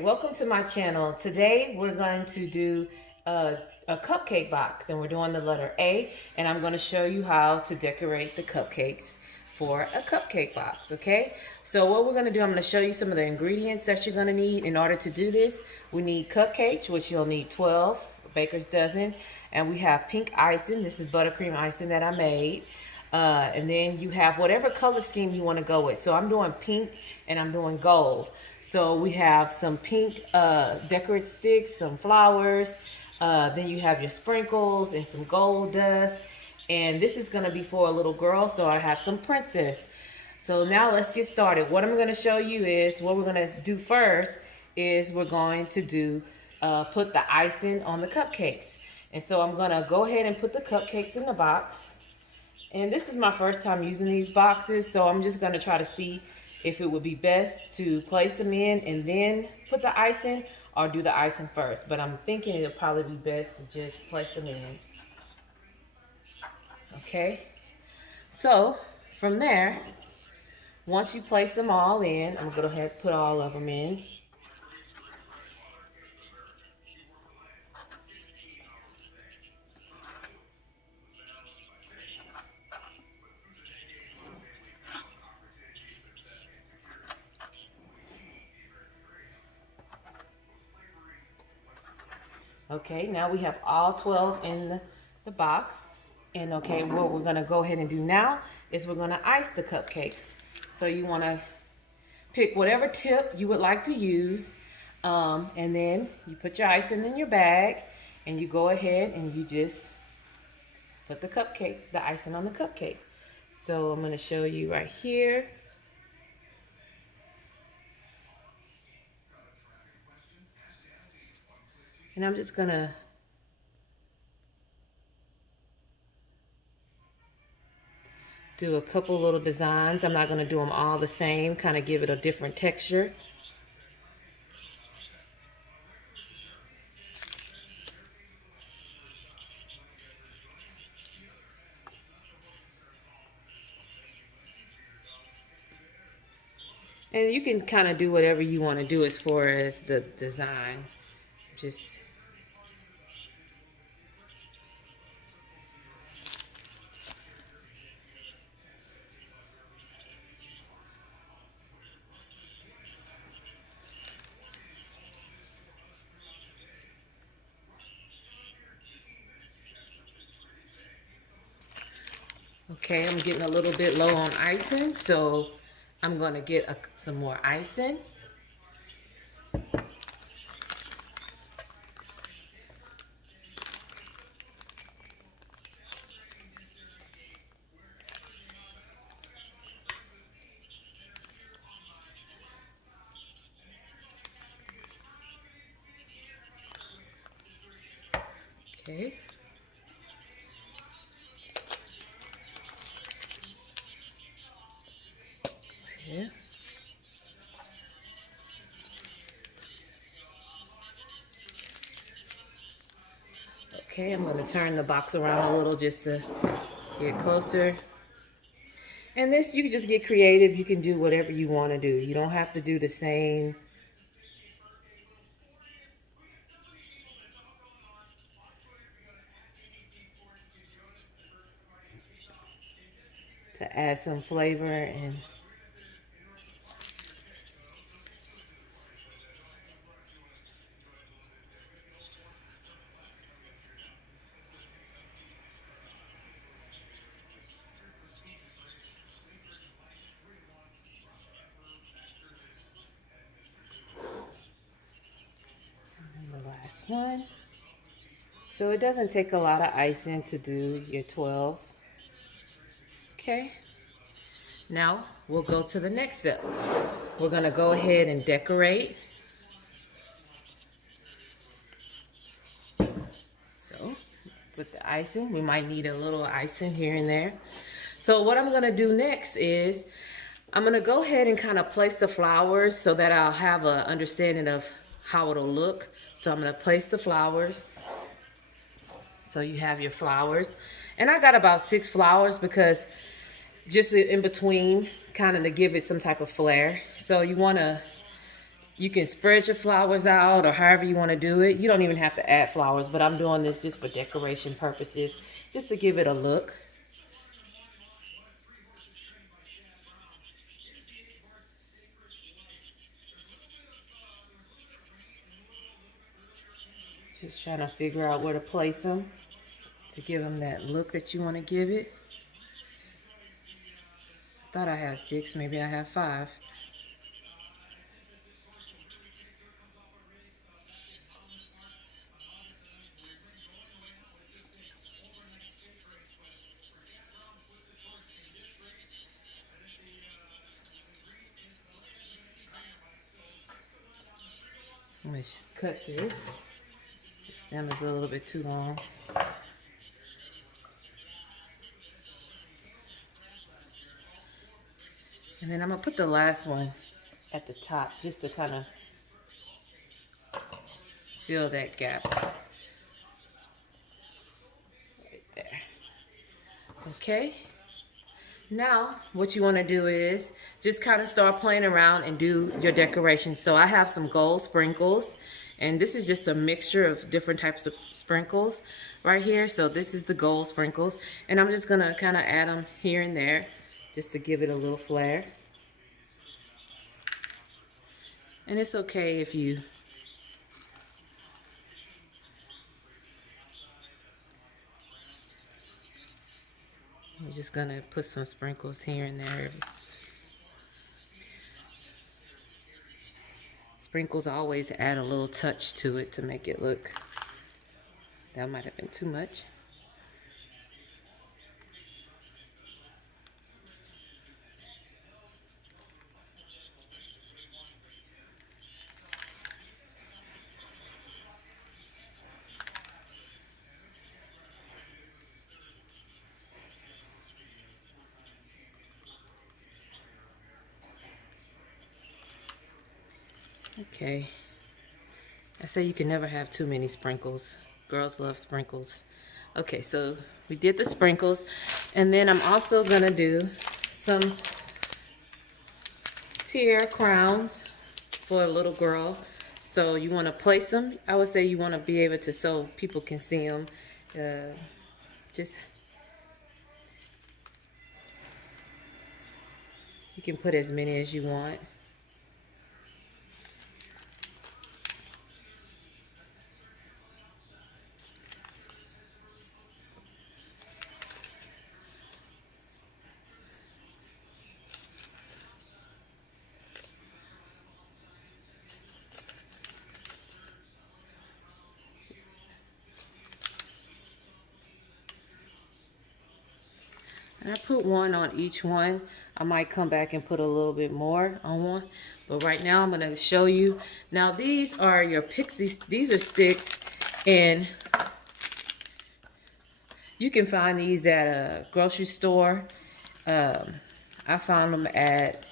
Welcome to my channel. Today we're going to do a cupcake box, and we're doing the letter A, and I'm going to show you how to decorate the cupcakes for a cupcake box. Okay, so what we're going to do, I'm going to show you some of the ingredients that you're going to need in order to do this. We need cupcakes, which you'll need 12, baker's dozen, and we have pink icing. This is buttercream icing that I made. And then you have whatever color scheme you want to go with. So I'm doing pink and I'm doing gold. So we have some pink decorative sticks, some flowers. Then you have your sprinkles and some gold dust. And this is going to be for a little girl, so I have some princess. So now let's get started. What I'm going to show you is, what we're going to do first is we're going to do put the icing on the cupcakes. And so I'm going to go ahead and put the cupcakes in the box. And this is my first time using these boxes, so I'm just going to try to see if it would be best to place them in and then put the icing, or do the icing first. But I'm thinking it'll probably be best to just place them in. Okay, so from there, once you place them all in, I'm going to go ahead and put all of them in. Okay, now we have all 12 in the box. And okay, what we're going to go ahead and do now is we're going to ice the cupcakes. So you want to pick whatever tip you would like to use. And then you put your icing in your bag and you go ahead and you just put the icing on the cupcake. So I'm going to show you right here. And I'm just going to do a couple little designs. I'm not going to do them all the same, kind of give it a different texture. And you can kind of do whatever you want to do as far as the design. Just okay, I'm getting a little bit low on icing, so I'm going to get some more icing. Okay. Yeah. Okay, I'm going to turn the box around a little just to get closer. And this, you can just get creative. You can do whatever you want to do. You don't have to do the same. To add some flavor and the last one. So it doesn't take a lot of icing to do your 12. Okay. Now we'll go to the next step. We're going to go ahead and decorate. So with the icing, we might need a little icing here and there. So what I'm going to do next is I'm going to go ahead and kind of place the flowers so that I'll have an understanding of how it'll look. So I'm going to place the flowers. So you have your flowers. And I got about 6 flowers because just in between, kind of to give it some type of flair. So you want to You can spread your flowers out or however you want to do it. You don't even have to add flowers, but I'm doing this just for decoration purposes, just to give it a look. Just trying to figure out where to place them to give them that look that you want to give it. I thought I had 6, maybe I have 5. I'm going to cut this. The stem is a little bit too long. And then I'm going to put the last one at the top just to kind of fill that gap. Right there. Okay. Now, what you want to do is just kind of start playing around and do your decorations. So I have some gold sprinkles, and this is just a mixture of different types of sprinkles right here. So this is the gold sprinkles, and I'm just going to kind of add them here and there just to give it a little flair. And it's okay if you I'm just gonna put some sprinkles here and there. Sprinkles always add a little touch to it to make it look. That might have been too much. Okay. I say you can never have too many sprinkles. Girls love sprinkles. Okay, so we did the sprinkles, and then I'm also gonna do some tiara crowns for a little girl. So you want to place them. I would say you want to be able to, so people can see them. Just you can put as many as you want. And I put one on each one. I might come back and put a little bit more on one. But right now I'm going to show you. Now these are your pixies. These are sticks. And you can find these at a grocery store. I found them at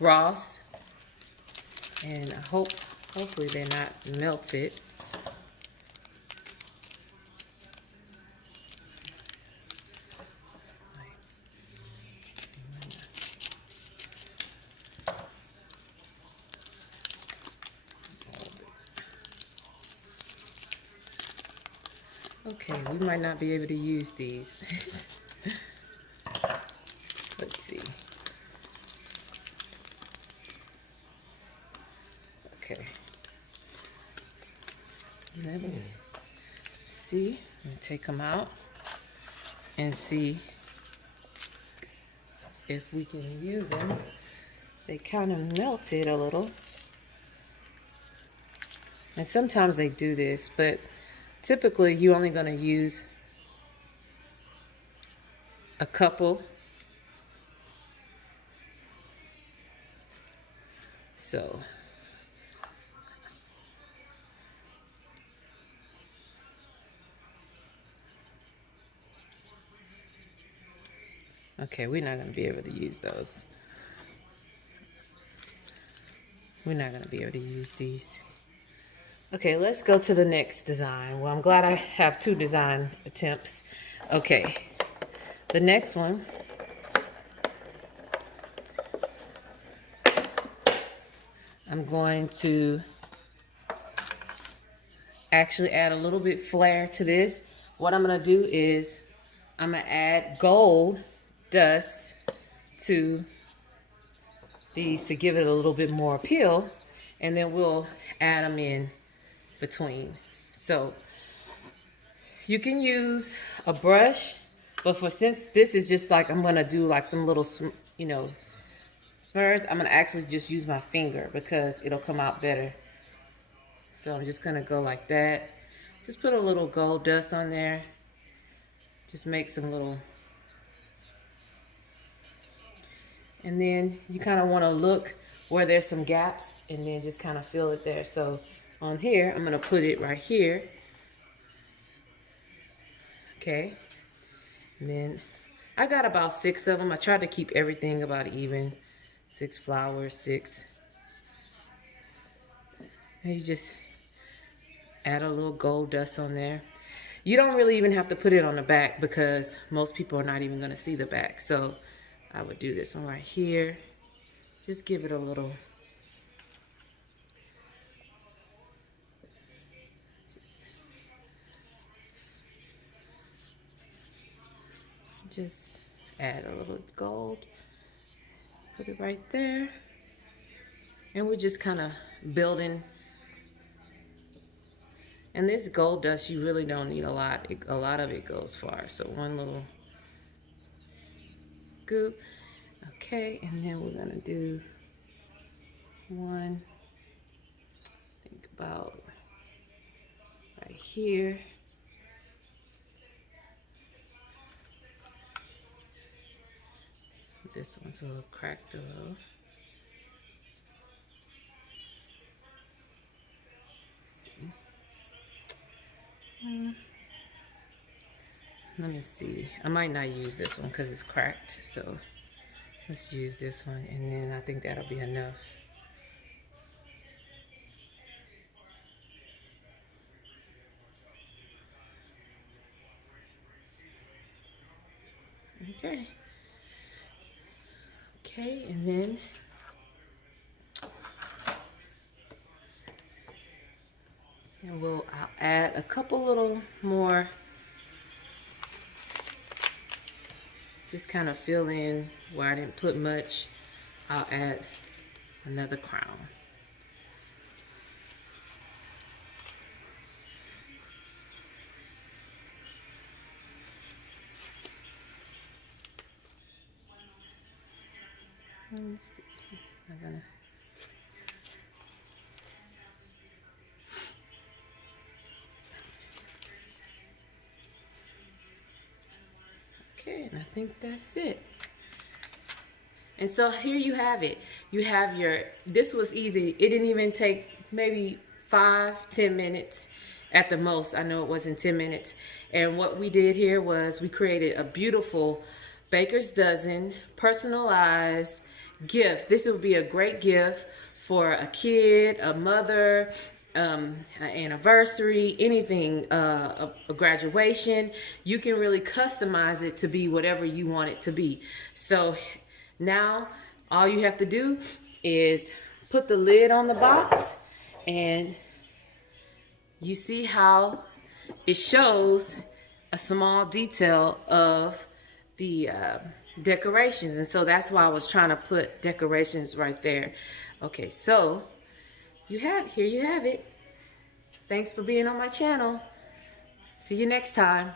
Ross. And I hopefully they're not melted. Okay, we might not be able to use these. Let's see. Okay. Let me see. I'm gonna take them out and see if we can use them. They kind of melted a little. And sometimes they do this, but typically you're only going to use a couple. So okay, we're not going to be able to use those. We're not going to be able to use these. Okay, let's go to the next design. Well, I'm glad I have 2 design attempts. Okay, the next one. I'm going to actually add a little bit flair to this. What I'm gonna do is I'm gonna add gold dust to these to give it a little bit more appeal, and then we'll add them in between. So you can use a brush, but since this is just like, I'm gonna do like some little, you know, smurs, I'm gonna actually just use my finger because it'll come out better. So I'm just gonna go like that. Just put a little gold dust on there. Just make some little, and then you kind of want to look where there's some gaps and then just kind of fill it there. So on here, I'm gonna put it right here. Okay, and then I got about 6 of them. I tried to keep everything about even. 6 flowers, 6. And you just add a little gold dust on there. You don't really even have to put it on the back because most people are not even going to see the back. So I would do this one right here. Just give it a little. Just add a little gold. Put it right there. And we're just kind of building. And this gold dust, you really don't need a lot. A lot of it goes far. So one little scoop. Okay, and then we're gonna do one, think about right here. This one's a little cracked a little. Let me see. I might not use this one because it's cracked. So let's use this one, and then I think that'll be enough. Okay. Okay, and then I'll add a couple little more. Just kind of fill in where I didn't put much. I'll add another crown. Let me see. I'm gonna. Okay, and I think that's it. And so here you have it. You have your, this was easy. It didn't even take maybe 5-10 minutes at the most. I know it wasn't 10 minutes. And what we did here was we created a beautiful baker's dozen personalized gift. This would be a great gift for a kid, a mother, an anniversary, anything, a graduation. You can really customize it to be whatever you want it to be. So now all you have to do is put the lid on the box, and you see how it shows a small detail of the decorations. And so that's why I was trying to put decorations right there. Okay, so here you have it. Thanks for being on my channel. See you next time.